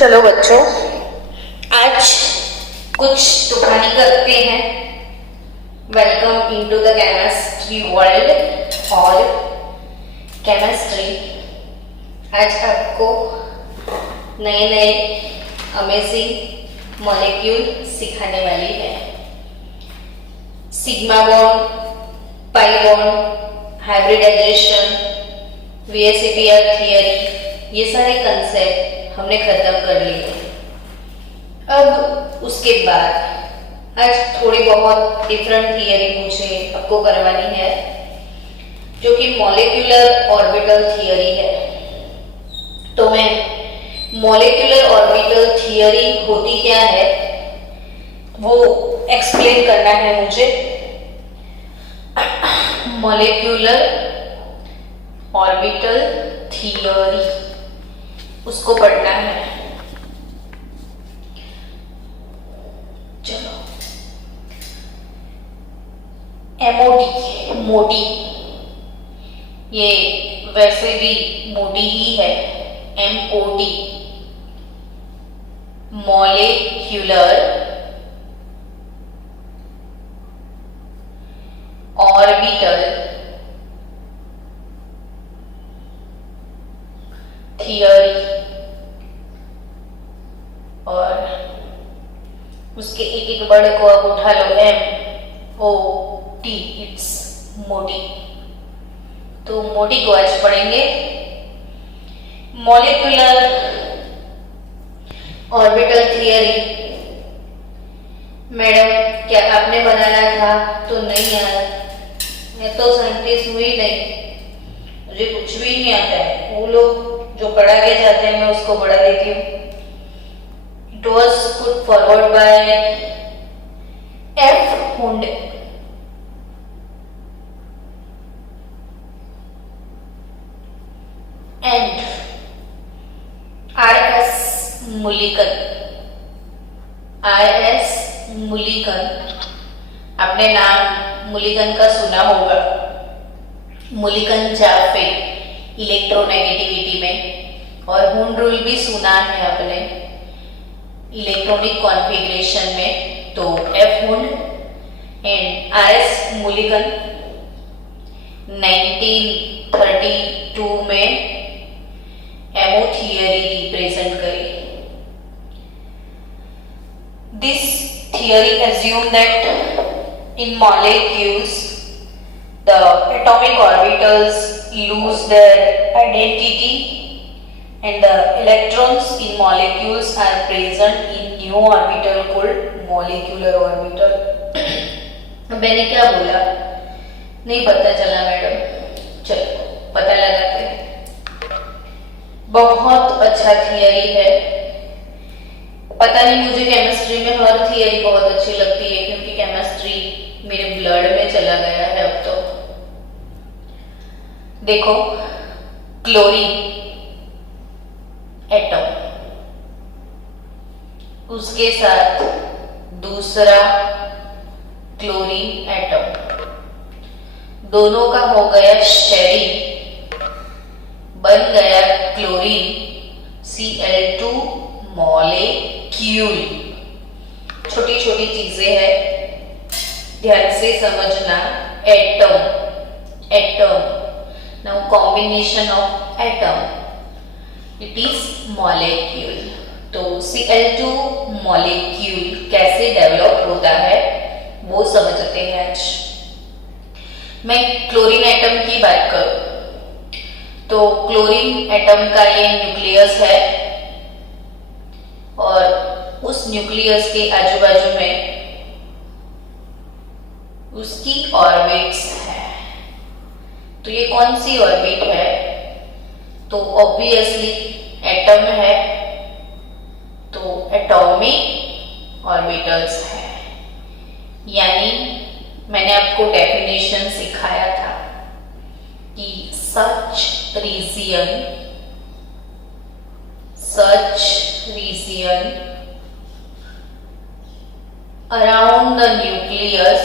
चलो बच्चों, आज कुछ तूफानी करते हैं। Welcome into the chemistry world और केमिस्ट्री। आज आपको नए नए अमेजिंग मॉलिक्यूल सिखाने वाली है। Sigma bond, pi bond, hybridization, VSEPR theory, ये सारे कंसेप्ट हमने खत्म कर लिए। अब उसके बाद आज थोड़ी बहुत डिफरेंट थियरी मुझे आपको करवानी है, जो कि मॉलिक्यूलर ऑर्बिटल थियरी है। तो मैं मॉलिक्यूलर ऑर्बिटल थियरी होती क्या है वो एक्सप्लेन करना है मुझे। मॉलिक्यूलर ऑर्बिटल थियरी उसको पढ़ना है। चलो, MOD मोडी, ये वैसे भी मोडी ही है। MOD मॉलिक्यूलर ऑर्बिटल थियरी, और उसके एक एक वर्ड को आप उठा लो, MOD, इट्स मोडी। तो मोडी को आज पढ़ेंगे। मॉलिक्यूलर ऑर्बिटल थियरी मैडम क्या आपने बनाया था? तो नहीं यार, मैं तो साइंटिस्ट हुई नहीं, मुझे कुछ भी नहीं आता है। वो लोग जो पढ़ा के जाते हैं मैं उसको पढ़ा देती हूँ। It was put forward by F. Hund and R.S. Mulligan. R.S. Mulligan, आपने नाम मुलिगन का सुना होगा। मुलिगन जाफे इलेक्ट्रोनेगेटिविटी में, और हुंड रूल भी सुना है आपने इलेक्ट्रॉनिक कॉन्फ़िगरेशन में। तो F. Hund and R.S. Mulligan 1932 में MO थियरी रिप्रेजेंट करी। This theory assumed that in molecules the atomic orbitals lose their identity and the electrons in molecules are present in new orbital called molecular orbital. मैंने क्या बोला? नहीं पता चला madam, चलो पता लगाते हैं। बहुत अच्छा थियरी है। पता नहीं, मुझे केमिस्ट्री में हर थियरी बहुत अच्छी लगती है, क्योंकि केमिस्ट्री मेरे ब्लड में चला गया है अब तो। देखो, क्लोरीन एटम, उसके साथ दूसरा क्लोरीन एटम, दोनों का हो गया शेयरिंग, बन गया क्लोरीन Cl2 मॉलिक्यूल। छोटी छोटी चीजें हैं, ध्यान से समझना। Atom, atom, now combination of atom, it is molecule. तो Cl2 मॉलिक्यूल कैसे डेवलप होता है वो समझते हैं आज। मैं क्लोरीन एटम की बात करूं तो क्लोरीन एटम का ये न्यूक्लियस है, और उस न्यूक्लियस के आजू बाजू में उसकी ऑर्बिट्स है। तो ये कौन सी ऑर्बिट है? तो ऑब्वियसली एटम है, तो एटॉमिक ऑर्बिटल्स है। यानी मैंने आपको डेफिनेशन सिखाया था कि such reason around the nucleus,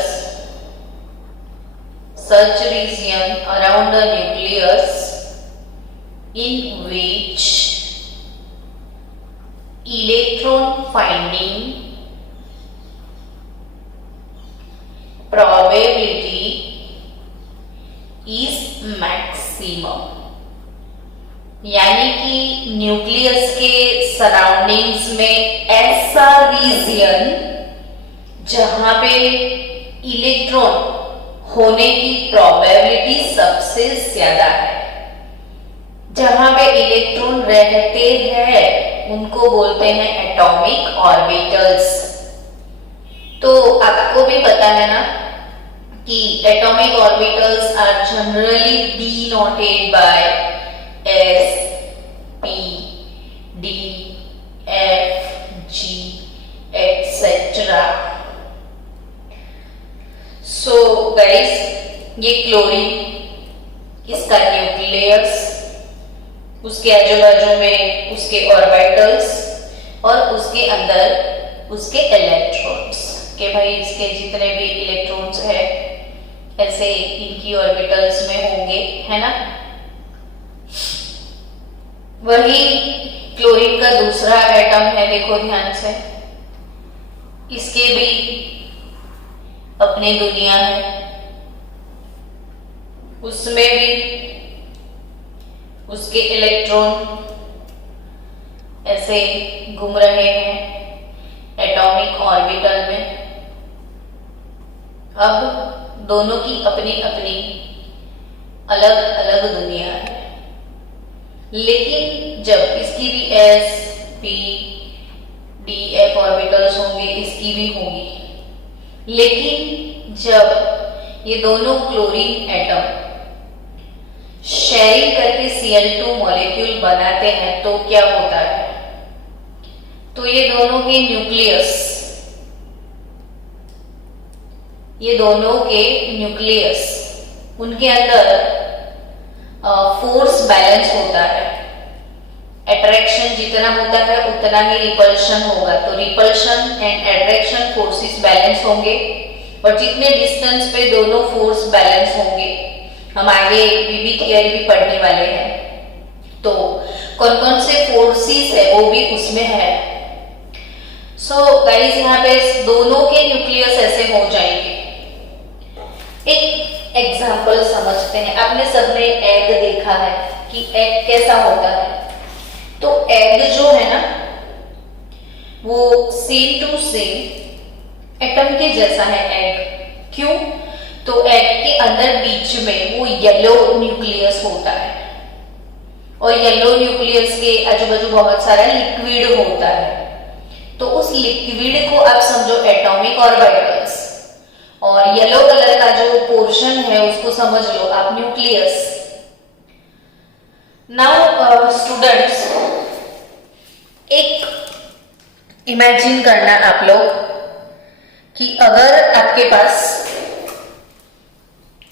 such region around the nucleus in which electron finding probability is maximum, यानी कि न्यूक्लियस के सराउंडिंग्स में ऐसा रीजन जहां पे इलेक्ट्रॉन होने की प्रोबेबिलिटी सबसे ज्यादा है, जहां पे इलेक्ट्रॉन रहते हैं उनको बोलते हैं एटॉमिक ऑर्बिटल्स। तो आपको भी पता है ना कि atomic orbitals are generally denoted by S, P, D, F, G, etc. So guys, ये क्लोरीन, इसका न्यूक्लियस, उसके आजू बाजू में उसके ऑर्बिटल्स और उसके अंदर उसके इलेक्ट्रॉन्स, कि भाई इसके जितने भी इलेक्ट्रॉन्स है ऐसे इनकी ऑर्बिटल्स में होंगे, है ना। वही क्लोरीन का दूसरा एटम है, देखो ध्यान से, इसके भी अपनी दुनिया है, उसमें भी उसके इलेक्ट्रॉन ऐसे घूम रहे हैं एटॉमिक ऑर्बिटल में। अब दोनों की अपनी अपनी अलग अलग दुनिया है, लेकिन जब इसकी भी S, P, D, F orbitals होंगे, इसकी भी होंगी, लेकिन जब ये दोनों क्लोरीन एटम शेयरिंग करके Cl2 मॉलिक्यूल बनाते हैं तो क्या होता है, तो ये दोनों के न्यूक्लियस उनके अंदर फोर्स बैलेंस होता है। अट्रैक्शन जितना होता है उतना ही रिपल्शन होगा, तो repulsion and attraction forces balance होंगे, और जितने डिस्टेंस पे दोनों फोर्स बैलेंस होंगे, हम आगे बीबी थियरी भी पढ़ने वाले हैं, तो कौन कौन से फोर्सेस है वो भी उसमें है। सो गाइस, यहाँ पे दोनों के न्यूक्लियस ऐसे हो जाएंगे। एक एग्जांपल समझते हैं। आपने सबने एग देखा है कि एग कैसा होता है, तो एग जो है ना वो सेम टू सेम एटम के जैसा है एग। क्यों? तो एग के अंदर बीच में वो येलो न्यूक्लियस होता है, और येलो न्यूक्लियस के आजू बाजू बहुत सारा लिक्विड होता है। तो उस लिक्विड को आप समझो एटॉमिक ऑर्बिटल्स, और येलो कलर का जो पोर्शन है उसको समझ लो आप न्यूक्लियस। नाउ स्टूडेंट्स, एक इमेजिन करना आप लोग कि अगर आपके पास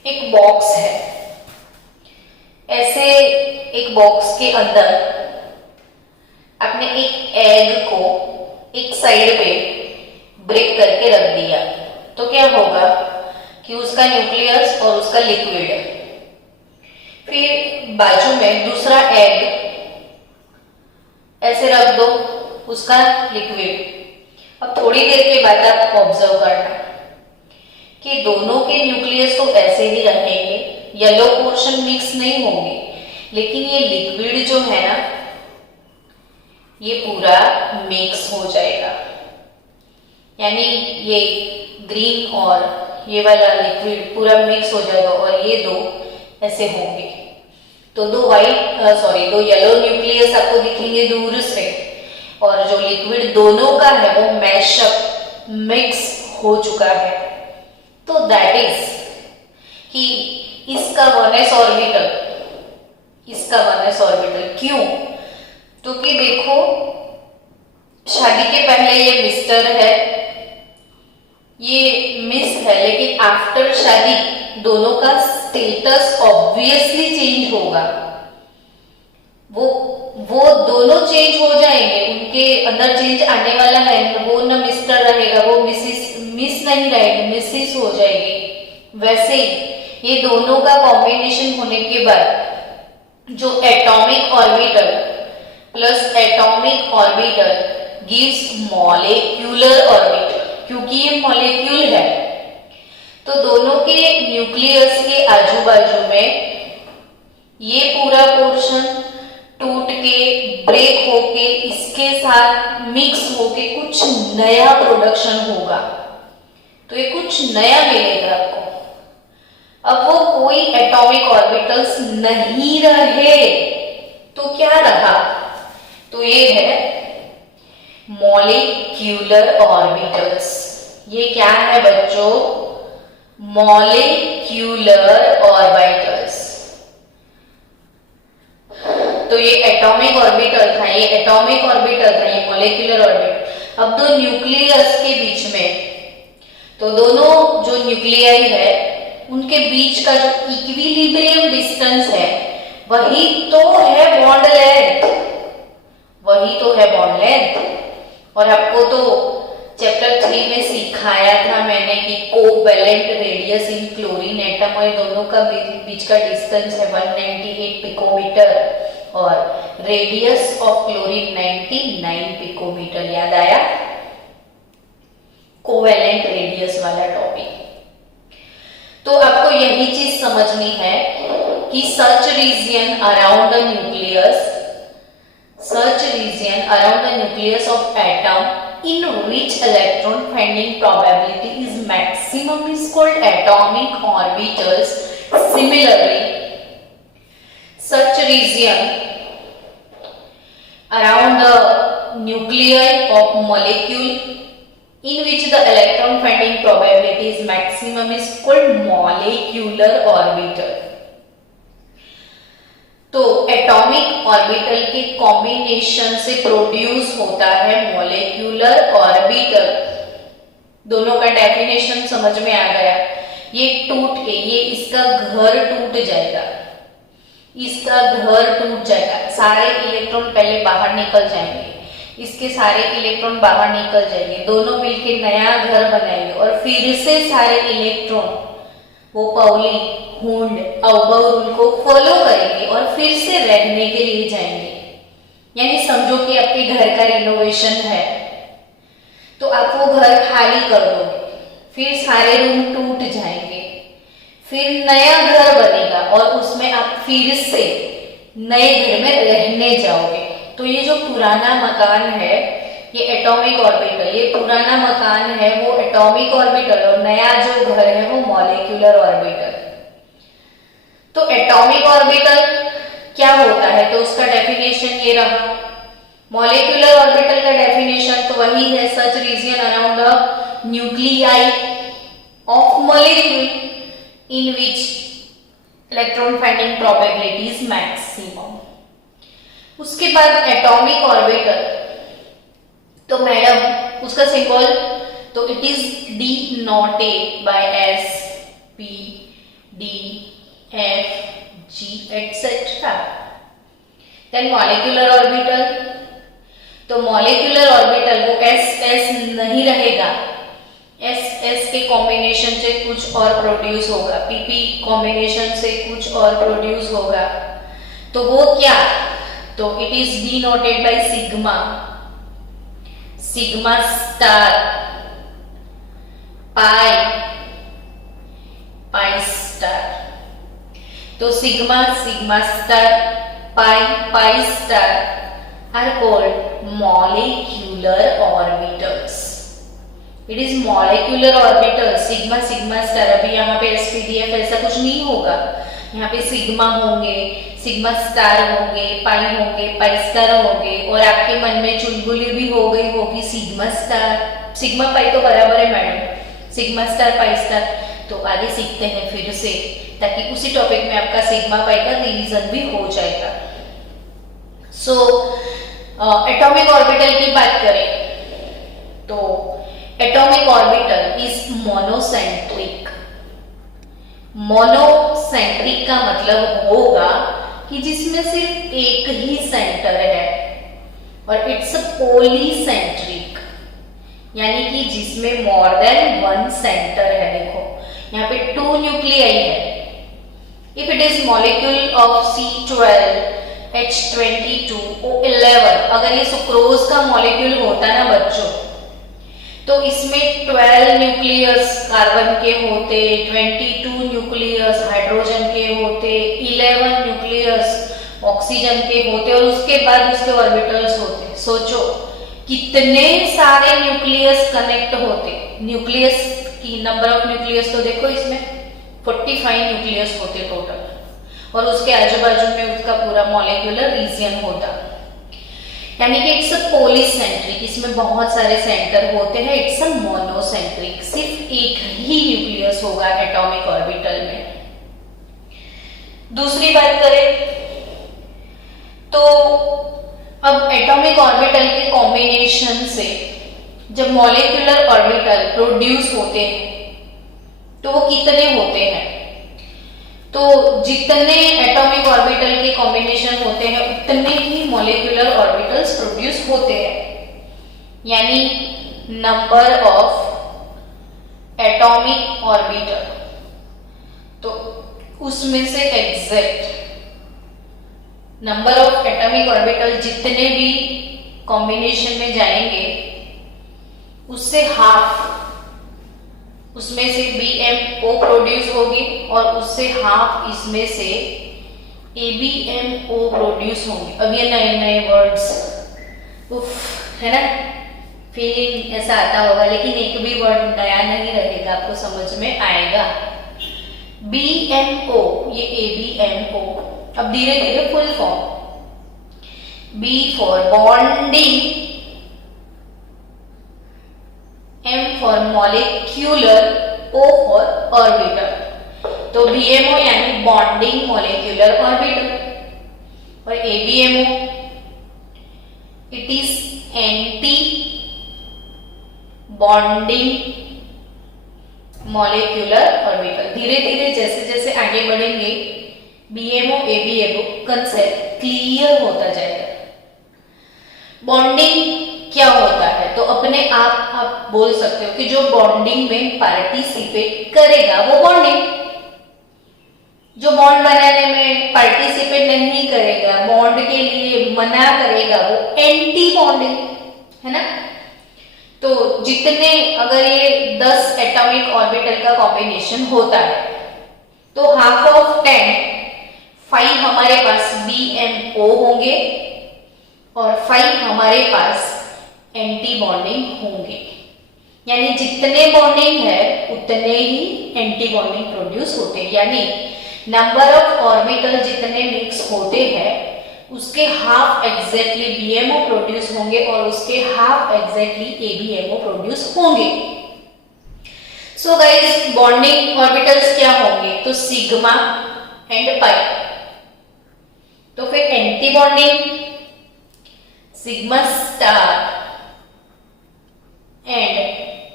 एक बॉक्स है, ऐसे एक बॉक्स के अंदर आपने एक एग को एक साइड पे ब्रेक करके रख दिया, तो क्या होगा कि उसका न्यूक्लियस और उसका लिक्विड, फिर बाजू में दूसरा एग ऐसे रख दो, उसका लिक्विड। अब थोड़ी देर के बाद आप ऑब्जर्व करना कि दोनों के न्यूक्लियस तो ऐसे ही रहेंगे, येलो पोर्शन मिक्स नहीं होंगे, लेकिन ये लिक्विड जो है ना ये पूरा मिक्स हो जाएगा, यानी ये ग्रीन और ये वाला लिक्विड पूरा मिक्स हो जाएगा, और ये दो ऐसे होंगे। तो दो येलो न्यूक्लियस आपको दिखेंगे दूर से, और जो लिक्विड दोनों का है वो मैशअप मिक्स हो चुका है। तो दैट इज कि इसका 1s ऑर्बिटल, इसका 1s ऑर्बिटल क्यों? तो कि देखो, शादी के पहले ये मिस्टर है, ये मिस है, लेकिन आफ्टर शादी दोनों का स्टेटस ऑब्वियसली चेंज होगा। वो दोनों चेंज हो जाएंगे, उनके अंदर चेंज आने वाला है। वो न मिस्टर रहेगा, वो मिस नहीं रहेगी, मिसिस हो जाएगी। वैसे ही ये दोनों का कॉम्बिनेशन होने के बाद जो atomic orbital plus atomic orbital gives molecular orbital, क्योंकि ये मॉलिक्यूल है तो दोनों के न्यूक्लियस के आजू बाजू में ये पूरा पोर्शन टूट के ब्रेक होके इसके साथ मिक्स होके कुछ नया प्रोडक्शन होगा, तो ये कुछ नया मिलेगा आपको। अब वो कोई एटॉमिक ऑर्बिटल्स नहीं रहे तो क्या रहा, तो ये है मॉलिक्यूलर ऑर्बिटल्स। ये क्या है बच्चों, मॉलिक्यूलर ऑर्बिटल्स। तो ये एटॉमिक ऑर्बिटल था, ये एटॉमिक ऑर्बिटल था, ये मॉलिक्यूलर ऑर्बिटल। अब दो न्यूक्लियस के बीच में, तो दोनों जो न्यूक्लियाई है उनके बीच का जो इक्विलिब्रियम डिस्टेंस है वही तो है बॉन्ड लेंथ, वही तो है बॉन्ड लेंथ। और आपको तो चैप्टर 3 में सिखाया था मैंने कि covalent radius in chlorine atom, और दोनों का बीच का डिस्टेंस है 198 पिकोमीटर और रेडियस ऑफ क्लोरीन 99 पिकोमीटर। याद आया कोवैलेंट रेडियस वाला टॉपिक। तो आपको यही चीज समझनी है कि such region around the nucleus of atom in which electron finding probability is maximum is called atomic orbitals. Similarly, such region around the nuclei of molecule in which the electron finding probability is maximum is called molecular orbital. तो atomic orbital के combination से produce होता है molecular orbital. दोनों का definition समझ में आ गया। ये टूट के, ये इसका घर टूट जाएगा, इसका घर टूट जाएगा, सारे इलेक्ट्रॉन पहले बाहर निकल जाएंगे, इसके सारे इलेक्ट्रॉन बाहर निकल जाएंगे, दोनों मिलके नया घर बनाएंगे और फिर से सारे इलेक्ट्रॉन वो पाउली हुंड अउबर रूल को फॉलो करेंगे और फिर से रहने के लिए जाएंगे। यानी समझो कि आपके घर का रिनोवेशन है तो आप वो घर खाली कर दोगे, फिर सारे रूम टूट जाएंगे, फिर नया घर बनेगा और उसमें आप फिर से नए घर में रहने जाओगे। तो ये जो पुराना मकान है ये एटॉमिक ऑर्बिटल, ये पुराना मकान है वो एटॉमिक ऑर्बिटल और नया जो घर है वो मॉलिक्यूलर ऑर्बिटल। तो एटॉमिक ऑर्बिटल क्या होता है, तो उसका डेफिनेशन ये रहा। मॉलिक्यूलर ऑर्बिटल का डेफिनेशन तो वही है, such region around the nuclei of molecule in which electron finding probability is maximum. उसके बाद एटॉमिक ऑर्बिटल, तो मैडम उसका सिंबल तो it is denoted by S P D F G etcetera. Then molecular orbital, तो molecular orbital वो S S नहीं रहेगा, S S के कॉम्बिनेशन से कुछ और प्रोड्यूस होगा, पीपी कॉम्बिनेशन से कुछ और प्रोड्यूस होगा। तो वो क्या, तो it is denoted by sigma, sigma star, pi, pi star. तो sigma, sigma star, pi, pi star are called molecular orbitals. It is molecular orbital, sigma, sigma star. अभी यहाँ पे एसपीडीएफ ऐसा कुछ नहीं होगा, यहाँ पे सिग्मा होंगे, सिग्मा स्टार होंगे, पाई होंगे, पाई स्टार होंगे और आपके मन में चुलबुली भी हो गई होगी सिग्मा स्टार, सिग्मा पाई तो बराबर है मैडम, सिग्मा स्टार, पाई स्टार। तो आगे सीखते हैं फिर से, ताकि उसी टॉपिक में आपका सिग्मा पाई का रिवीजन भी हो जाएगा। सो एटॉमिक ऑर्बिटल की बात करें तो atomic orbital is monocentric. Monocentric का मतलब होगा कि जिसमें सिर्फ एक ही सेंटर है, और इट्स पॉलीसेंट्रिक यानी कि जिसमें मोर देन वन सेंटर है। देखो यहाँ पे 2 न्यूक्लियाई है। If it is molecule of C12 H22O11, अगर ये सुक्रोज का मॉलिक्यूल होता ना बच्चों, तो इसमें 12 न्यूक्लियस कार्बन के होते, 22 न्यूक्लियस हाइड्रोजन के होते, 11 न्यूक्लियस ऑक्सीजन के होते और उसके बाद उसके ऑर्बिटल्स होते। सोचो कितने सारे न्यूक्लियस कनेक्ट होते। न्यूक्लियस की नंबर ऑफ न्यूक्लियस तो देखो, इसमें 45 न्यूक्लियस होते टोटल, और उसके आजू बाजू में उसका पूरा मॉलिक्यूलर रीजन होता, यानी कि इट्स अ पॉलीसेंट्रिक, इसमें बहुत सारे सेंटर होते हैं। इट्स अ मोनोसेंट्रिक, सिर्फ एक ही न्यूक्लियस होगा एटॉमिक ऑर्बिटल में। दूसरी बात करें तो अब एटॉमिक ऑर्बिटल के कॉम्बिनेशन से जब मॉलिक्यूलर ऑर्बिटल प्रोड्यूस होते हैं तो वो कितने होते हैं? तो जितने एटॉमिक ऑर्बिटल के कॉम्बिनेशन होते हैं उतने ही मॉलिक्यूलर ऑर्बिटल्स प्रोड्यूस होते हैं, यानी नंबर ऑफ एटॉमिक ऑर्बिटल, तो उसमें से exact number of atomic orbital जितने भी कॉम्बिनेशन में जाएंगे उससे हाफ, उसमें से BMO प्रोड्यूस होगी और उससे हाफ इसमें से ABMO प्रोड्यूस होंगे। अब ये नए नए वर्ड्स है ना, फीलिंग ऐसा आता होगा, लेकिन एक भी वर्ड नया नहीं रहेगा, आपको समझ में आएगा। BMO, ये ABMO, अब धीरे धीरे full form. B for bonding, M for molecular, O for orbital. तो BMO यानी बॉन्डिंग मॉलिक्यूलर ऑर्बिटल, और ABMO it is anti bonding molecular orbital. धीरे धीरे जैसे जैसे आगे बढ़ेंगे BMO ABMO कंसेप्ट क्लियर होता जाएगा। बॉन्डिंग क्या होता है? तो अपने आप बोल सकते हो कि जो बॉन्डिंग में पार्टिसिपेट करेगा वो बॉन्डिंग, जो बॉन्ड बनाने में पार्टिसिपेट नहीं करेगा, बॉन्ड के लिए मना करेगा, वो एंटी बॉन्डिंग है ना। तो जितने, अगर ये 10 एटॉमिक ऑर्बिटल का कॉम्बिनेशन होता है तो हाफ ऑफ 10 5 हमारे पास BMO होंगे और 5 हमारे पास एंटी बॉन्डिंग होंगे, यानी जितने बॉन्डिंग है उतने ही एंटी बॉन्डिंग प्रोड्यूस होते हैं, यानी नंबर ऑफ ऑर्बिटल जितने मिक्स होते हैं उसके हाफ एग्जैक्टली BMO प्रोड्यूस होंगे और उसके हाफ एग्जैक्टली ABMO प्रोड्यूस होंगे। सो गाइस, बॉन्डिंग ऑर्बिटल्स क्या होंगे? तो सिग्मा एंड पाई। तो फिर anti bonding sigma star and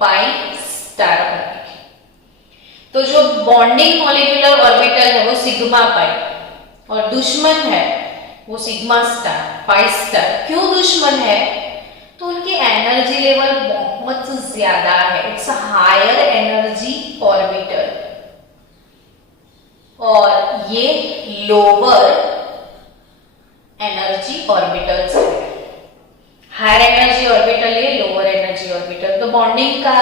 pi star होंगे। तो जो बॉन्डिंग मॉलिक्यूलर ऑर्बिटल है वो सिग्मा पाई, और दुश्मन है वो सिग्मा स्टार पाई स्टार। क्यों दुश्मन है? तो उनकी एनर्जी लेवल बहुत ज्यादा है, it's a higher energy orbital, और ये लोअर एनर्जी ऑर्बिटल्स है। हायर एनर्जी ऑर्बिटल है, लोअर एनर्जी ऑर्बिटल। तो बॉन्डिंग का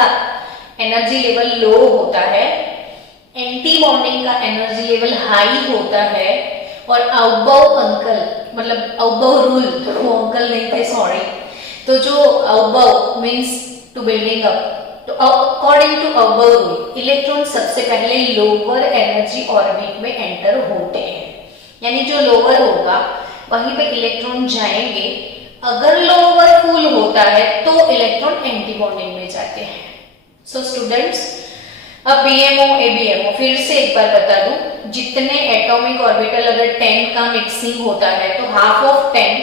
एनर्जी लेवल लो होता है, एंटी बॉन्डिंग का एनर्जी लेवल हाई होता है, और अबव अंकल मतलब अबव रूल, वो अंकल नहीं थे सॉरी, तो जो aufbau means to building up, तो according to aufbau rule electron सबसे पहले लोअर एनर्जी ऑर्बिट में एंटर होते हैं, यानी जो लोअर होगा वहीं पे इलेक्ट्रॉन जाएंगे। अगर लोअर फुल होता है तो इलेक्ट्रॉन एंटी बॉन्डिंग में जाते हैं। सो स्टूडेंट्स, अब BMO ABMO फिर से एक बार बता दूं, जितने एटॉमिक ऑर्बिटल अगर 10 का मिक्सिंग होता है तो हाफ ऑफ 10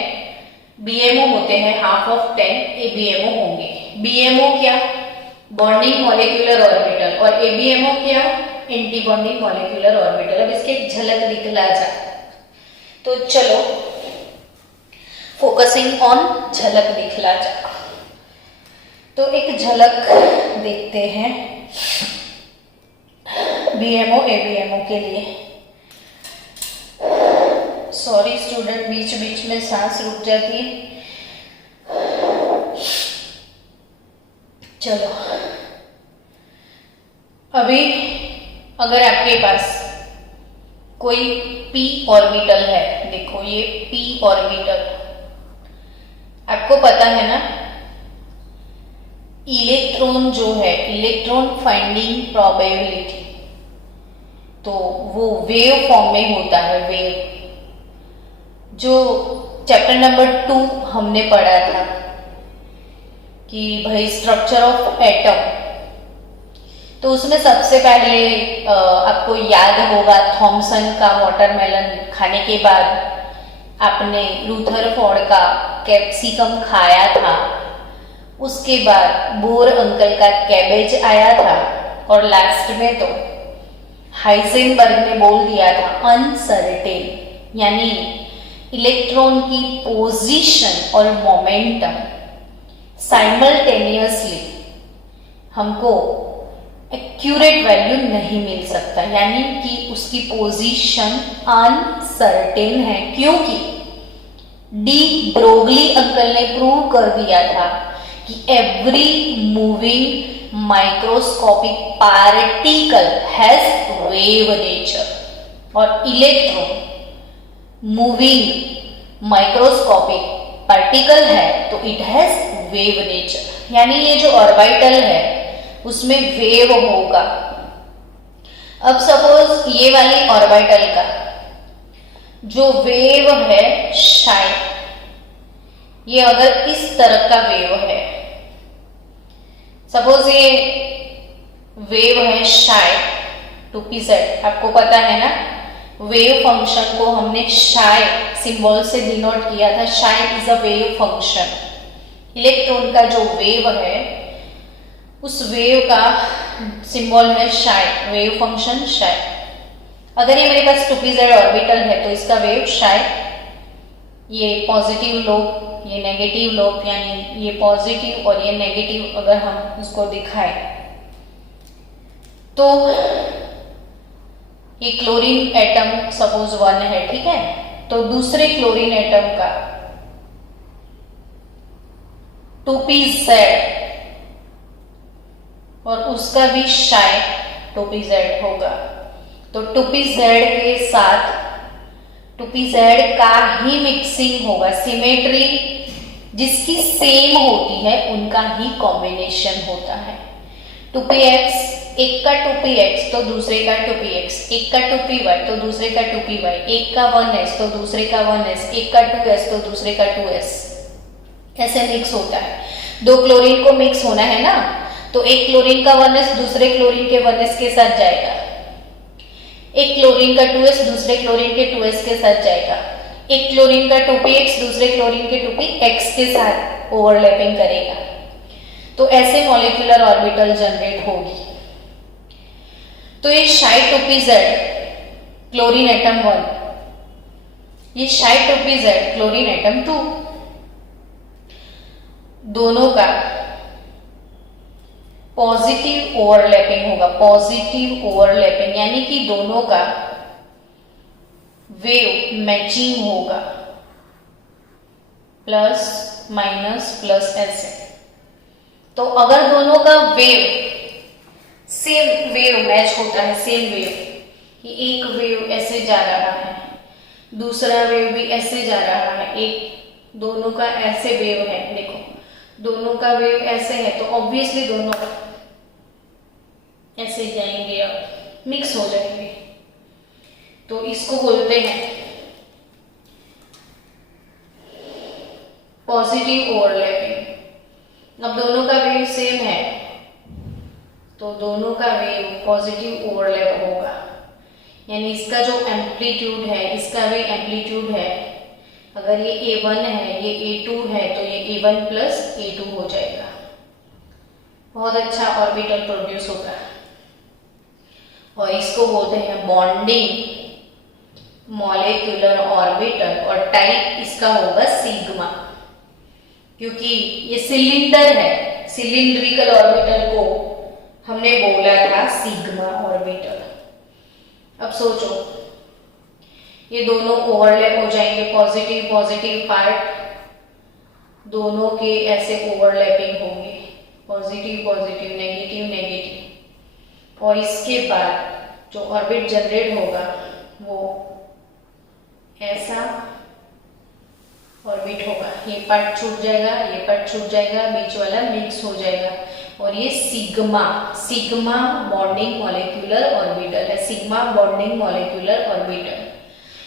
BMO होते हैं, हाफ ऑफ 10 ABMO होंगे। BMO क्या? बॉन्डिंग मॉलिक्यूलर ऑर्बिटल, और ABMO क्या? Anti bonding molecular orbital. अब इसके एक झलक दिखला जा, तो चलो फोकसिंग ऑन झलक दिखला जा। तो एक झलक देखते हैं BMO ABMO के लिए। सॉरी स्टूडेंट, बीच बीच में सांस रुक जाती है। चलो, अभी अगर आपके पास कोई p ऑर्बिटल है, देखो ये p ऑर्बिटल, आपको पता है ना इलेक्ट्रॉन जो है, इलेक्ट्रॉन फाइंडिंग प्रोबेबिलिटी, तो वो वेव फॉर्म में होता है। वेव जो चैप्टर नंबर 2 हमने पढ़ा था कि भाई स्ट्रक्चर ऑफ एटम, तो उसमें सबसे पहले आपको याद होगा थॉमसन का वाटरमेलन खाने के बाद आपने रूथरफोर्ड का कैप्सिकम खाया था, उसके बाद बोर अंकल का कैबेज आया था, और लास्ट में तो हाइजेनबर्ग ने बोल दिया था अनसर्टेन, यानी इलेक्ट्रॉन की पोजीशन और मोमेंटम साइमल्टेनियसली हमको एक्यूरेट वैल्यू नहीं मिल सकता, यानी कि उसकी पोजीशन अनसर्टेन है, क्योंकि डी ब्रोगली अंकल ने प्रूव कर दिया था कि every moving microscopic particle has wave nature, और इलेक्ट्रॉन मूविंग माइक्रोस्कोपिक पार्टिकल है तो इट हैज वेव नेचर, यानी ये जो ऑर्बिटल है उसमें वेव होगा। अब सपोज ये वाली ऑर्बिटल का जो वेव है शायद, ये अगर इस तरह का वेव है, सपोज ये वेव है शायद 2pz, आपको पता है ना वेव फंक्शन को हमने शायद सिंबल से डिनोट किया था, शायद is a wave function. Electron का जो वेव है उस वेव का सिंबल है शायद, वेव फंक्शन शायद। अगर ये मेरे पास 2pz ऑर्बिटल है तो इसका वेव शायद ये पॉजिटिव लोब, ये नेगेटिव लोब, यानी ये पॉजिटिव और ये नेगेटिव अगर हम इसको दिखाएं तो ये क्लोरीन एटम सपोज 1 है, ठीक है, तो दूसरे क्लोरीन एटम का 2pz और उसका भी शायद 2pz होगा, तो 2pz के साथ 2pz का ही मिक्सिंग होगा, सिमेट्री जिसकी सेम होती है उनका ही कॉम्बिनेशन होता है। 2px, एक का 2px तो दूसरे का 2px, एक का 2py तो दूसरे का 2py, एक का 1s तो दूसरे का 1s, एक का 2s तो दूसरे का 2s, ऐसे मिक्स होता है। दो क्लोरीन को मिक्स होना है ना, तो एक क्लोरीन का 1s दूसरे क्लोरीन के 1s के साथ जाएगा, एक क्लोरीन का 2s दूसरे क्लोरीन के 2s के साथ जाएगा, एक क्लोरीन का 2px दूसरे क्लोरीन के 2px के साथ ओवरलैपिंग करेगा, तो ऐसे मॉलिक्यूलर ऑर्बिटल जनरेट होगी। तो ये शायद 2pz क्लोरीन एटम 1, ये शायद 2pz क्लोरीन एटम 2, दोनों का पॉजिटिव ओवरलैपिंग होगा, पॉजिटिव ओवरलैपिंग यानी कि दोनों का वेव मैचिंग होगा, प्लस माइनस प्लस ऐसे। तो अगर दोनों का वेव सेम वेव मैच होता है, सेम वेव, कि एक वेव ऐसे जा रहा है, दूसरा वेव भी ऐसे जा रहा है, एक दोनों का ऐसे वेव है, देखो दोनों का वेव ऐसे है, तो ऑब्वियसली दोनों ऐसे जाएंगे और मिक्स हो जाएंगे, तो इसको बोलते हैं पॉजिटिव ओवरलैपिंग। अब दोनों का वेव सेम है तो दोनों का वेव पॉजिटिव ओवरलैप होगा, यानी इसका जो एम्पलीट्यूड है इसका भी एम्पलीट्यूड है, अगर ये A1 है ये A2 है तो ये A1 प्लस A2 हो जाएगा, बहुत अच्छा ऑर्बिटल प्रोड्यूस होगा। और इसको बोलते हैं बॉन्डिंग मॉलिक्यूलर ऑर्बिटल, और टाइप इसका होगा सिग्मा, क्योंकि ये सिलेंडर है, सिलिंड्रिकल ऑर्बिटल को हमने बोला था सिग्मा ऑर्बिटल। अब सोचो ये दोनों ओवरलैप हो जाएंगे, पॉजिटिव पॉजिटिव पार्ट दोनों के ऐसे ओवरलैपिंग होंगे, पॉजिटिव पॉजिटिव नेगेटिव नेगेटिव। और इसके बाद जो ऑर्बिट जनरेट होगा वो ऐसा ऑर्बिट होगा, ये पार्ट छूट जाएगा, ये पार्ट छूट जाएगा, बीच वाला मिक्स हो जाएगा और ये sigma, sigma bonding molecular orbital है, सिग्मा बॉन्डिंग मॉलिक्यूलर ऑर्बिटल।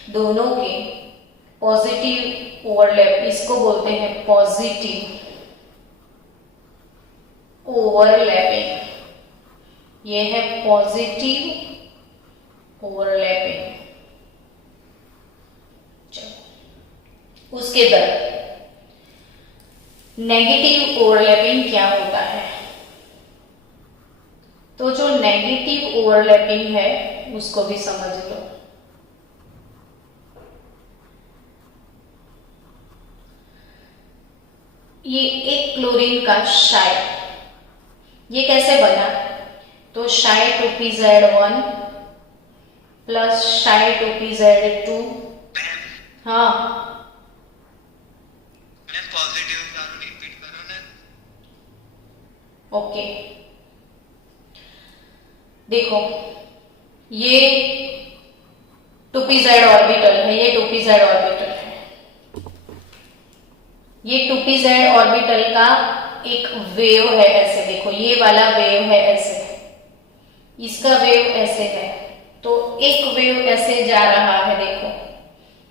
दोनों के पॉजिटिव ओवरलैप, इसको बोलते हैं पॉजिटिव ओवरलैपिंग, ये है पॉजिटिव ओवरलैपिंग। उसके बाद नेगेटिव ओवरलैपिंग क्या होता है? तो जो नेगेटिव ओवरलैपिंग है उसको भी समझ लो। ये एक क्लोरीन का शाई, ये कैसे बना? तो शाई 2pZ1 प्लस शाई 2pZ2, हाँ पॉजिटिव रिपीट करो ना। ओके, देखो ये 2pZ ऑर्बिटल है, ये 2pZ ऑर्बिटल है, ये 2pZ ऑर्बिटल का एक वेव है ऐसे, देखो ये वाला वेव है ऐसे, इसका वेव ऐसे है, तो एक वेव ऐसे जा रहा है, देखो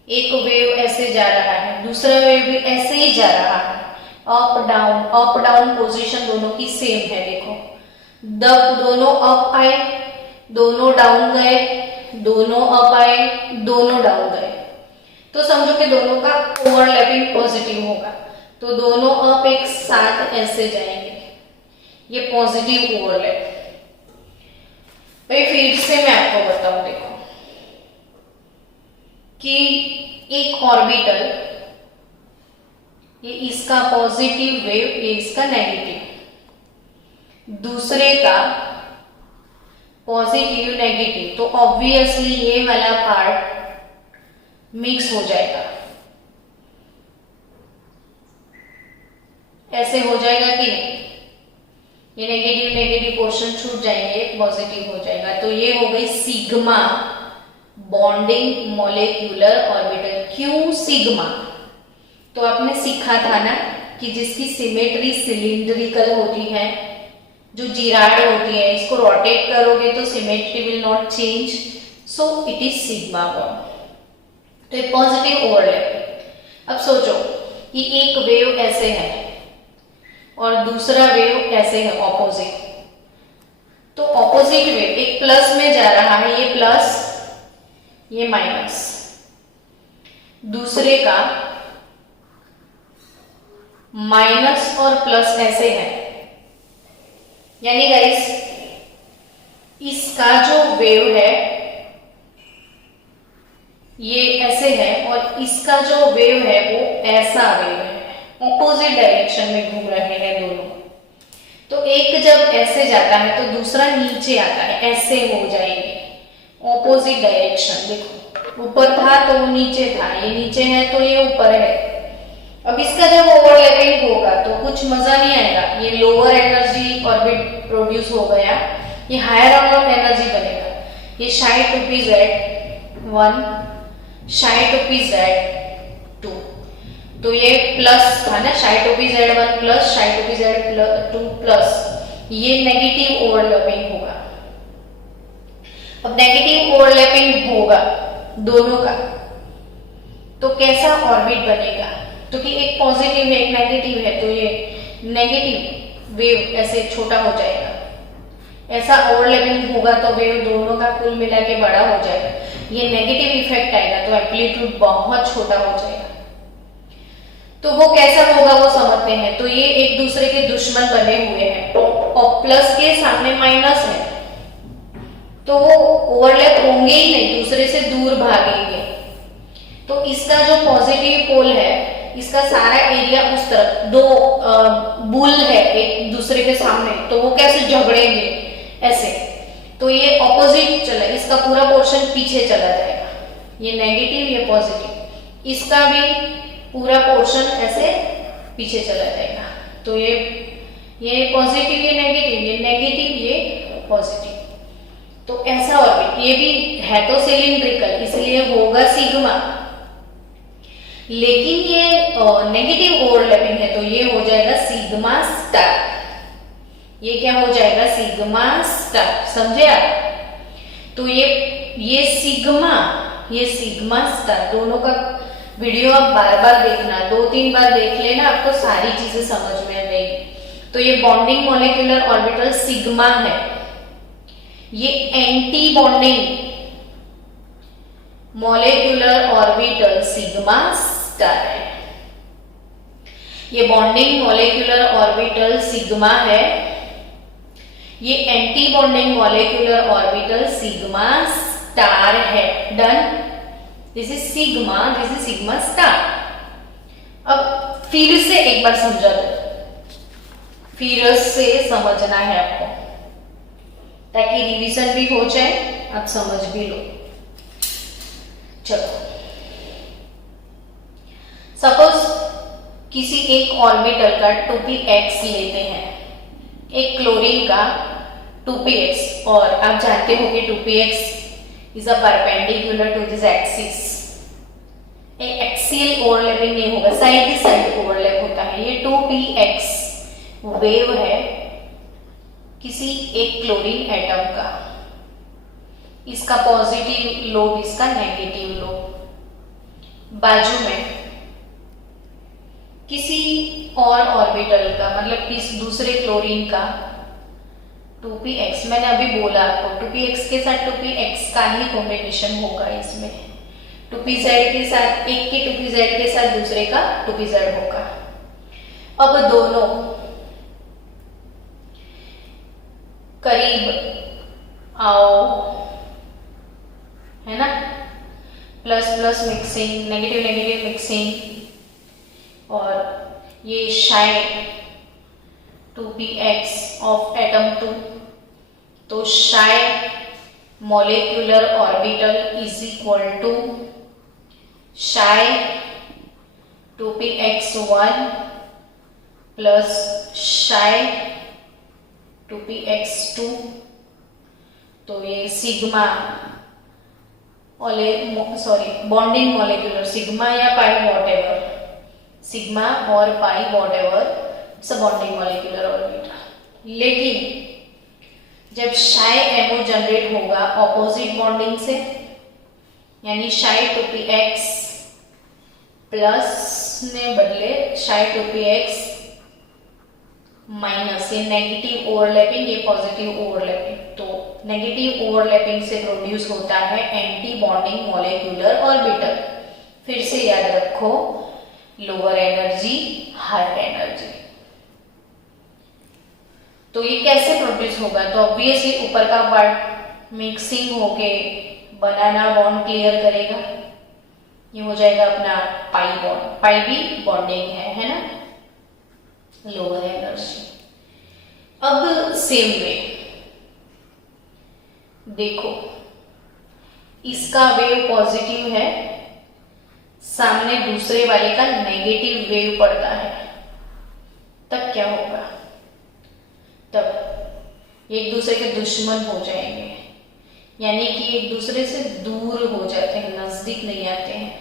एक वेव ऐसे जा रहा है, दूसरा वेव भी ऐसे ही जा रहा है, अप डाउन पोजीशन दोनों की सेम है। देखो दोनों अप आए, दोनों डाउन गए, दोनों अप आए, दोनों डाउन गए, तो समझो कि दोनों का ओवरलैपिंग पॉजिटिव होगा, तो दोनों अप एक साथ ऐसे जाएंगे, ये पॉजिटिव ओवरलैप। भाई फिर से मैं आपको बताऊं, देखो कि एक ऑर्बिटल, ये इसका पॉजिटिव वेव, ये इसका नेगेटिव, दूसरे का पॉजिटिव नेगेटिव, तो ऑब्वियसली ये वाला पार्ट मिक्स हो जाएगा, ऐसे हो जाएगा कि नहीं? ये नेगेटिव नेगेटिव पोर्शन छूट जाएंगे, पॉजिटिव हो जाएगा, तो ये हो गई सिग्मा बॉन्डिंग मॉलिक्यूलर ऑर्बिटल। क्यों सिग्मा? तो आपने सीखा था ना कि जिसकी सिमेट्री सिलिंड्रिकल होती है, जो जिराड होती है, इसको रोटेट करोगे तो symmetry will not change, so it is sigma bond. तो पॉजिटिव ओवरलैप। अब सोचो कि एक वेव ऐसे है और दूसरा वेव ऐसे है ऑपोजिट, तो ऑपोजिट वेव एक प्लस में जा रहा है, ये प्लस ये माइनस, दूसरे का माइनस और प्लस ऐसे है, यानी गाइस इसका जो वेव है ये ऐसे है और इसका जो वेव है वो ऐसा वेव है, ऑपोजिट डायरेक्शन में घूम रहे हैं दोनों। तो एक जब ऐसे जाता है तो दूसरा नीचे आता है, ऐसे हो जाएंगे ऑपोजिट डायरेक्शन। देखो ऊपर था तो वो नीचे था, ये नीचे है तो ये ऊपर है। अब इसका जब ओवरलैपिंग होगा तो कुछ मजा नहीं आएगा, ये लोअर एनर्जी ऑर्बिट प्रोड्यूस हो गया, ये हायर एनर्जी बनेगा, ये शाई 2pZ1 शाई 2pZ2, तो ये प्लस था ना, शाई 2pZ1 प्लस शाई 2pZ2 प्लस, ये नेगेटिव ओवरलैपिंग होगा। अब नेगेटिव ओवरलैपिंग होगा दोनों का, तो कैसा ऑर्बिट बनेगा? क्योंकि एक पॉजिटिव है एक नेगेटिव है, तो ये नेगेटिव वेव ऐसे छोटा हो जाएगा, ऐसा ओवरलैपिंग होगा तो वेव दोनों का कुल मिला के बड़ा हो जाएगा, ये नेगेटिव इफेक्ट आएगा तो एम्पलीट्यूड बहुत छोटा हो जाएगा। तो वो कैसा होगा वो समझते हैं। तो ये एक दूसरे के दुश्मन बने हुए हैं और प्लस के सामने माइनस है, तो वो ओवरलैप होंगे ही नहीं, दूसरे से दूर भागेंगे। तो इसका जो पॉजिटिव पोल है, इसका सारा एरिया उस तरफ, दो बुल है एक दूसरे के सामने, तो वो कैसे झगड़ेंगे ऐसे, तो ये ऑपोजिट चला, इसका पूरा पोर्शन पीछे चला जाएगा, ये नेगेटिव ये पॉजिटिव, इसका भी पूरा पोर्शन ऐसे पीछे चला जाएगा। तो ये पॉजिटिव ये नेगेटिव ये पॉजिटिव। तो ऐसा ऑर्बिट, ये भी है तो सिलिंड्रिकल इसलिए होगा सिग्मा, लेकिन ये नेगेटिव ओवरलैपिंग है तो ये हो जाएगा सिग्मा स्टार। ये क्या हो जाएगा? Sigma star. समझे आप? तो ये सिग्मा स्टार दोनों का वीडियो आप बार बार देखना, 2-3 बार देख लेना, आपको सारी चीजें समझ में आएगी। तो ये बॉन्डिंग मॉलिक्यूलर ऑर्बिटल सिग्मा है, ये anti bonding molecular orbital sigma star है। ये बॉन्डिंग मॉलिक्यूलर ऑर्बिटल सिग्मा है, ये anti bonding molecular orbital sigma star है। Done. This is sigma star. अब फिर से एक बार समझा दो, फिर से समझना है आपको ताकि रिवीजन भी हो जाए, आप समझ भी लो। चलो, सपोज किसी एक ऑर्बिटल का 2px लेते हैं, एक क्लोरीन का 2px, और आप जानते हो कि 2px is a perpendicular to this axis. Axial overlapping नहीं होगा, साइड बाय साइड ओवरलैप होता है। ये 2px वेव है किसी एक क्लोरीन एटम का, इसका पॉजिटिव लोब, इसका नेगेटिव लोब। बाजू में किसी और ऑर्बिटल का, मतलब किस दूसरे क्लोरीन का 2px, मैंने अभी बोला आपको 2px के साथ 2px का ही कॉम्बिनेशन होगा इसमें। 2pz के साथ, एक के 2pz के साथ दूसरे का 2pz होगा। अब दोनों करीब आओ, है ना, plus plus mixing, negative negative mixing, और ये शायद 2px ऑफ एटम 2, तो शायद molecular orbital is equal to शायद 2px1 प्लस शायद 2px2। तो ये सिग्मा बॉन्डिंग मॉलिक्यूलर सिग्मा या पाई वॉटएवर, सिग्मा और pi whatever, it's a bonding molecular orbital. लेकिन जब शाय एमओ जनरेट होगा ऑपोजिट बॉन्डिंग से, यानी शाय 2px प्लस ने बदले शाय 2px माइनस, ये नेगेटिव ओवरलैपिंग, ये पॉजिटिव ओवरलैपिंग। तो नेगेटिव ओवरलैपिंग से प्रोड्यूस होता है एंटी बॉन्डिंग मॉलिक्यूलर ऑर्बिटल। फिर से याद रखो, लोअर एनर्जी हायर एनर्जी। तो ये कैसे प्रोड्यूस होगा? तो ऑब्वियसली ऊपर का पार्ट मिक्सिंग होके बनाना बॉन्ड क्लियर करेगा, ये हो जाएगा अपना पाई बॉन्ड। पाई भी बॉन्डिंग है ना, लोअर एनर्जी। अब सेम वे देखो, इसका वेव पॉजिटिव है, सामने दूसरे वाले का नेगेटिव वेव पड़ता है, तब क्या होगा? तब एक दूसरे के दुश्मन हो जाएंगे, यानी कि एक दूसरे से दूर हो जाते हैं, नजदीक नहीं आते हैं,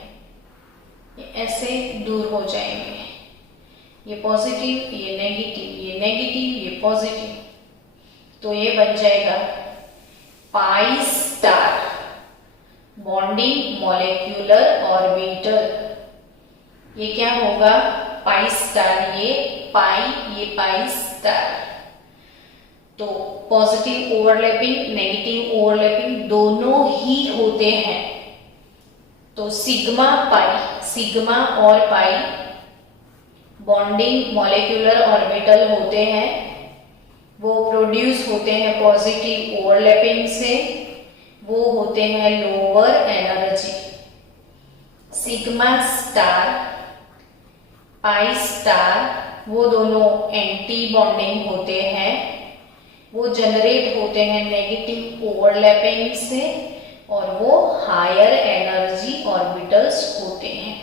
ये ऐसे दूर हो जाएंगे। ये पॉजिटिव, ये नेगेटिव, ये नेगेटिव, ये पॉजिटिव। तो ये बन जाएगा pi star bonding molecular orbital. ये क्या होगा? पाई स्टार, ये पाई स्टार। तो पॉजिटिव ओवरलैपिंग, नेगेटिव ओवरलैपिंग दोनों ही होते हैं। तो सिग्मा और पाई बॉन्डिंग मॉलिक्यूलर ऑर्बिटल होते हैं, वो प्रोड्यूस होते हैं पॉजिटिव ओवरलैपिंग से, वो होते हैं lower energy. Sigma star, pi star वो दोनों एंटी बॉन्डिंग होते हैं, वो जनरेट होते हैं नेगेटिव ओवरलैपिंग से, और वो हायर एनर्जी ऑर्बिटल्स होते हैं।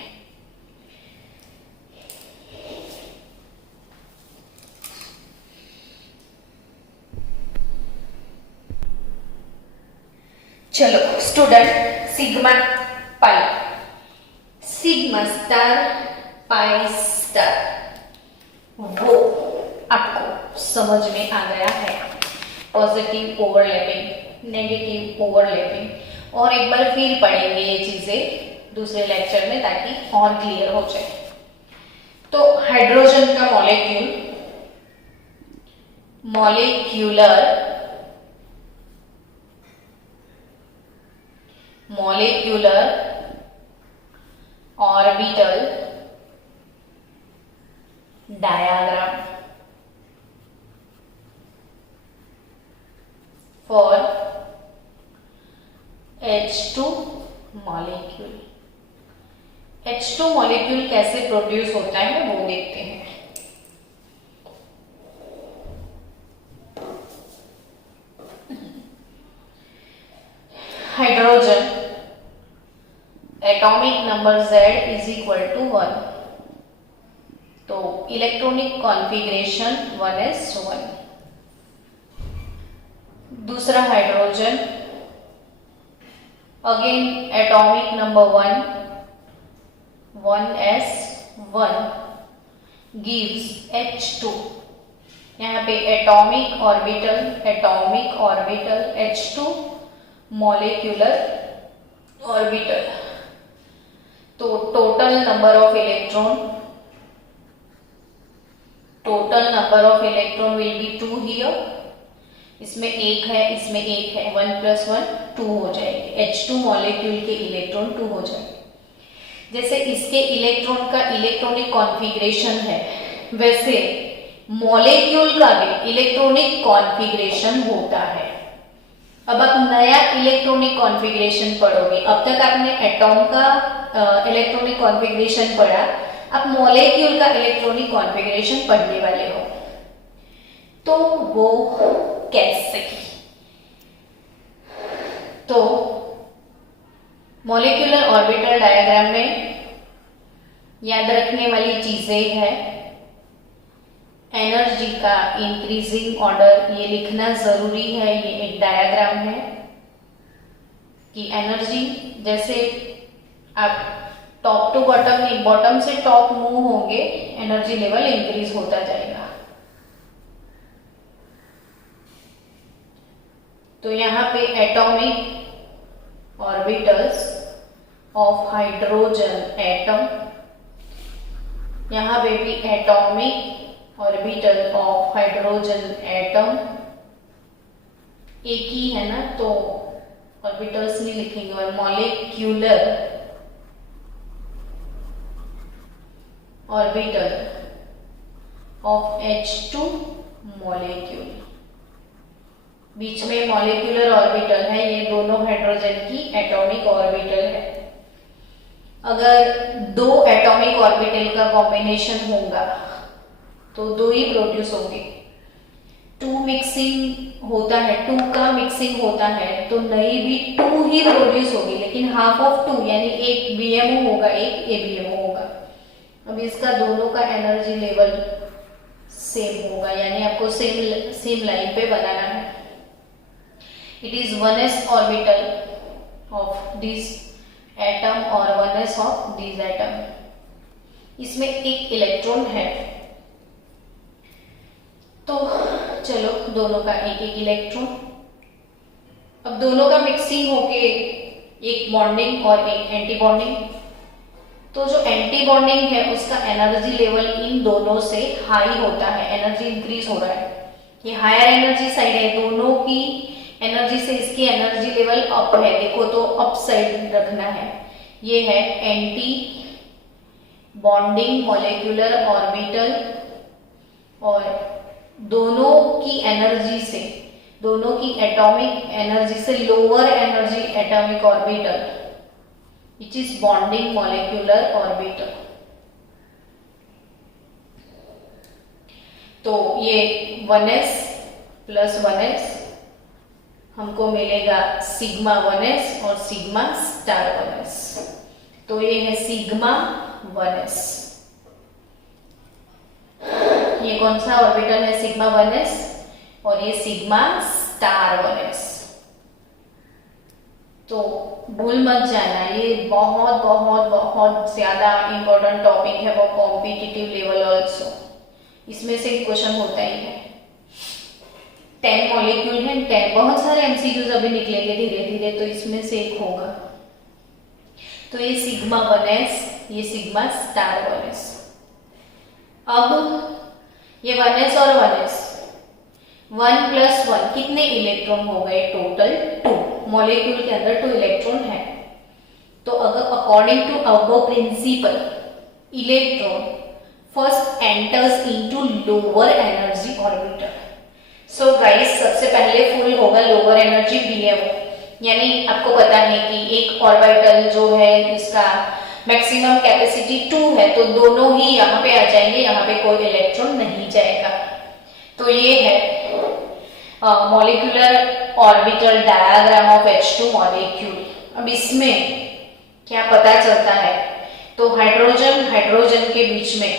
चलो student, sigma pi, sigma star, pi star, वो आपको समझ में आ गया है। पॉजिटिव ओवरलैपिंग, नेगेटिव ओवरलैपिंग, और एक बार फिर पढ़ेंगे ये चीजें दूसरे लेक्चर में ताकि और क्लियर हो जाए। तो हाइड्रोजन का molecular orbital diagram for H2 molecule. H2 molecule कैसे प्रोड्यूस होता है वो देखते हैं। Hydrogen atomic number Z is equal to 1, तो इलेक्ट्रॉनिक कॉन्फ़िगरेशन 1s1। दूसरा hydrogen again atomic number 1s1 gives H2। यहाँ पे atomic orbital H2 molecular orbital. तो total number of electron will be 2 here. इसमें एक है, इसमें एक है, 1 + 1 2 हो जाएगी। H2 मॉलिक्यूल के इलेक्ट्रॉन 2 हो जाएंगे। जैसे इसके इलेक्ट्रॉन का इलेक्ट्रॉनिक कॉन्फ़िगरेशन है, वैसे मॉलिक्यूल का भी इलेक्ट्रॉनिक कॉन्फ़िगरेशन होता है। अब आप नया इलेक्ट्रॉनिक कॉन्फ़िगरेशन पढ़ोगे। अब तक आपने एटॉम का इलेक्ट्रॉनिक कॉन्फ़िगरेशन पढ़ा, अब मॉलिक्यूल का इलेक्ट्रॉनिक कॉन्फ़िगरेशन पढ़ने वाले हो। तो वो कैसे? तो मॉलिक्यूलर ऑर्बिटल डायग्राम में याद रखने वाली चीजें हैं, एनर्जी का इंक्रीजिंग ऑर्डर, ये लिखना जरूरी है। ये एक डायग्राम है कि एनर्जी जैसे आप टॉप टू बॉटम नहीं, बॉटम से टॉप मूव होंगे, एनर्जी लेवल इंक्रीज होता जाएगा। तो यहाँ पे atomic orbitals of hydrogen atom, यहाँ पे भी atomic orbital of hydrogen atom, एक ही है ना, तो ऑर्बिटल्स नहीं लिखेंगे। और molecular orbital of H2 molecule, बीच में मॉलिक्यूलर ऑर्बिटल है, ये दोनों हाइड्रोजन की एटॉमिक ऑर्बिटल है। अगर दो एटॉमिक ऑर्बिटल का कॉम्बिनेशन होगा तो 2 ही प्रोड्यूस होंगे। 2 मिक्सिंग होता है, 2 का मिक्सिंग होता है तो नई भी 2 ही प्रोड्यूस होगी, लेकिन हाफ ऑफ 2 यानी एक BMO होगा, एक ABMO होगा। अब इसका दोनों का एनर्जी लेवल सेम होगा, यानी आपको सेम लाइन पे बनाना है। It is 1s orbital of this atom और 1s ऑफ दिस एटम। इसमें एक इलेक्ट्रॉन है, तो चलो दोनों का एक एक इलेक्ट्रॉन। अब दोनों का मिक्सिंग होके एक बॉन्डिंग और एक एंटी बॉन्डिंग। तो जो एंटी बॉन्डिंग है उसका एनर्जी लेवल इन दोनों से हाई होता है, एनर्जी इंक्रीज हो रहा है। ये हायर एनर्जी साइड है, दोनों की एनर्जी से इसकी एनर्जी लेवल अप है। देखो तो अप साइड रखना है। ये है एंटी बॉन्डिंग मॉलिक्यूलर ऑर्बिटल, और दोनों की एनर्जी से, दोनों की एटॉमिक एनर्जी से lower energy atomic orbital, which is bonding molecular orbital. तो ये 1s + 1s हमको मिलेगा सिग्मा 1s और सिग्मा स्टार 1s। तो ये है सिग्मा 1s। ये कौन सा ऑर्बिटल है? सिग्मा 1s और ये सिग्मा स्टार 1s। तो भूल मत जाना, ये बहुत बहुत बहुत ज्यादा इंपॉर्टेंट टॉपिक है वो कॉम्पिटिटिव लेवल ऑल्सो। इसमें से क्वेश्चन होता ही है। 10 मॉलिक्यूल है, 10 बहुत सारे एमसीक्यूज अभी निकलेंगे धीरे धीरे, तो इसमें से एक होगा। तो ये सिग्मा 1s, ये सिग्मा स्टार 1s। अब ये 1s और 1s, 1 + 1 कितने इलेक्ट्रॉन हो गए? टोटल 2। मॉलिक्यूल के अंदर 2 इलेक्ट्रॉन है। तो अगर according to above principle, electron first enters into lower energy orbital. So guys, सबसे पहले फुल होगा लोअर एनर्जी BMO, यानी आपको पता है कि एक ऑर्बिटल जो है इसका मैक्सिमम कैपेसिटी 2 है, तो दोनों ही यहाँ पे आ जाएंगे, यहाँ पे कोई इलेक्ट्रॉन नहीं जाएगा। तो ये है molecular orbital diagram of H2 molecule. अब इसमें क्या पता चलता है? तो हाइड्रोजन के बीच में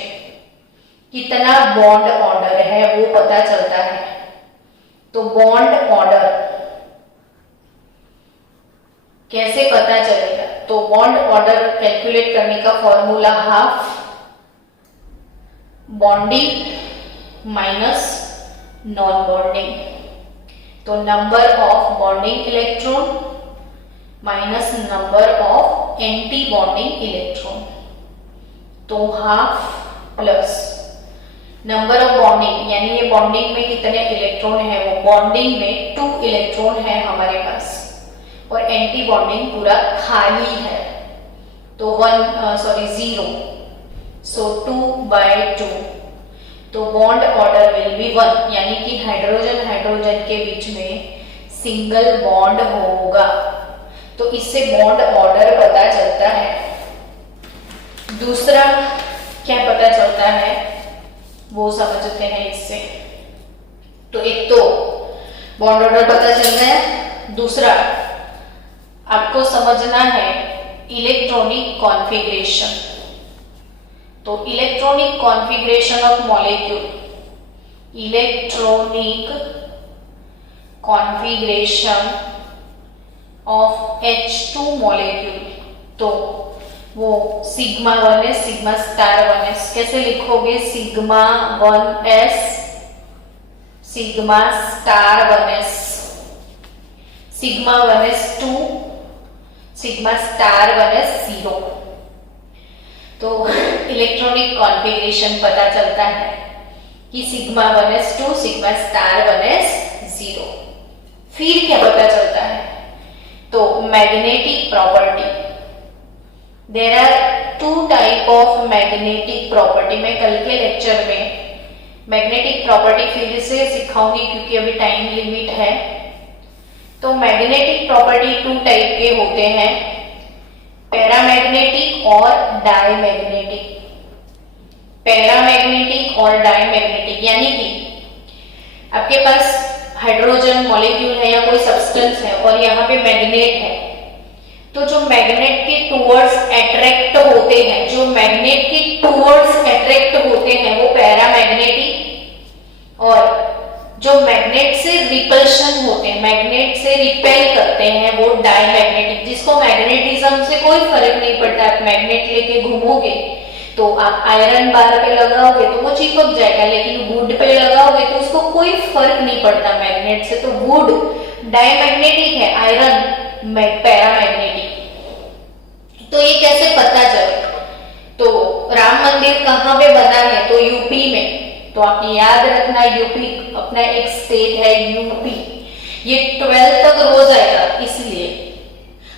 कितना बॉन्ड ऑर्डर है वो पता चलता है। तो बॉन्ड ऑर्डर कैसे पता चलेगा? तो बॉन्ड ऑर्डर कैलकुलेट करने का formula half bonding minus non bonding. तो number of bonding electron minus number of anti bonding electron. तो half plus number of bonding, यानी ये बॉन्डिंग में कितने इलेक्ट्रॉन है? वो बॉन्डिंग में 2 इलेक्ट्रॉन है हमारे पास, और एंटी बॉन्डिंग पूरा खाली है। तो 0, सो 2/2। तो बॉन्ड ऑर्डर विल बी 1, यानी कि हाइड्रोजन के बीच में सिंगल बॉन्ड होगा। तो इससे बॉन्ड ऑर्डर पता चलता है। दूसरा क्या पता चलता है वो समझते हैं इससे। तो एक तो बॉन्ड ऑर्डर पता चल गया, दूसरा आपको समझना है इलेक्ट्रॉनिक कॉन्फ़िगरेशन। तो electronic configuration of molecule, electronic configuration of H2 molecule. तो वो sigma 1s, sigma star 1s कैसे लिखोगे? Sigma 1s, sigma star 1s, sigma 1s 2, sigma star 1s 0। तो इलेक्ट्रॉनिक कॉन्फ़िगरेशन पता चलता है कि sigma 1s 2, sigma star 1s 0। फिर क्या पता चलता है? तो magnetic property. There are 2 type of magnetic property. मैं कल के लेक्चर में मैग्नेटिक प्रॉपर्टी फिर से सिखाऊंगी क्योंकि अभी टाइम लिमिट है। तो मैग्नेटिक प्रॉपर्टी 2 टाइप के होते हैं, पैरामैग्नेटिक और डायमैग्नेटिक। पैरामैग्नेटिक और डायमैग्नेटिक यानी कि आपके पास हाइड्रोजन मॉलिक्यूल है या कोई सब्सटेंस है और यहाँ पे मैग्नेट है, तो जो मैग्नेट के टुवर्ड्स अट्रैक्ट होते हैं, जो मैग्नेट के टुवर्ड्स अट्रैक्ट होते हैं वो पैरामैग्नेटिक, और जो मैग्नेट से रिपल्शन होते हैं, मैग्नेट से रिपेल करते हैं, वो डायमैग्नेटिक। जिसको मैग्नेटिज्म से कोई फर्क नहीं पड़ता, आप मैग्नेट लेके घूमोगे तो आप आयरन बार पे लगाओगे तो वो चिपक जाएगा, लेकिन वुड पे लगाओगे तो उसको कोई फर्क नहीं पड़ता मैग्नेट से। तो वुड डायमैग्नेटिक है, आयरन पैरामैग्नेटिक। तो ये कैसे पता चले? तो राम मंदिर कहाँ पे बना है? तो यूपी में। तो आप याद रखना, यूपी अपना एक स्टेट है यूपी। ये 12th तक रोज आएगा, इसलिए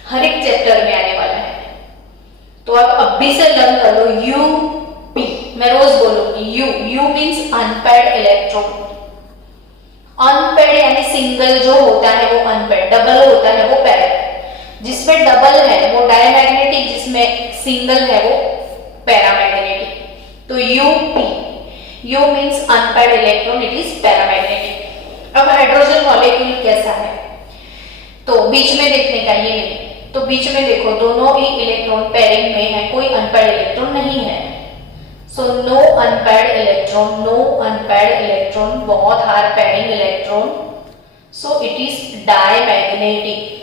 हर एक चैप्टर में आने वाला है। तो आप अभी से लर्न कर लो यूपी। मैं रोज बोलूंगी U means unpaired electron. Unpaired यानी सिंगल जो होता है वो अनपेड, डबल होता है वो पेड। जिसमें डबल है वो डायमैग्नेटिक, जिसमें सिंगल है वो पैरामैग्नेटिक। तो UP, you means unpaired electron, it is paramagnetic. अब हाइड्रोजन मॉलिक्यूल कैसा है? तो बीच में देखने का ये नहीं, तो बीच में देखो दोनों ही इलेक्ट्रॉन पेयरिंग में है, कोई अनपेयर्ड इलेक्ट्रॉन नहीं है। So no unpaired electron, no unpaired electron, बहुत हार pairing electron, so it is diamagnetic.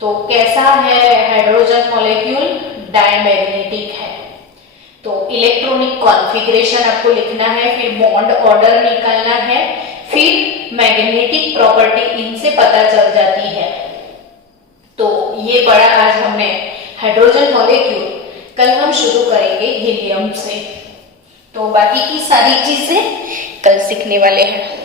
तो कैसा है हाइड्रोजन मॉलिक्यूल? डायमैग्नेटिक है। तो इलेक्ट्रॉनिक कॉन्फ़िगरेशन आपको लिखना है, फिर बॉन्ड ऑर्डर निकालना है, फिर मैग्नेटिक प्रॉपर्टी इनसे पता चल जाती है। तो ये पढ़ा आज हमने हाइड्रोजन मॉलिक्यूल। कल हम शुरू करेंगे हीलियम से। तो बाकी की सारी चीजें कल सीखने वाले हैं।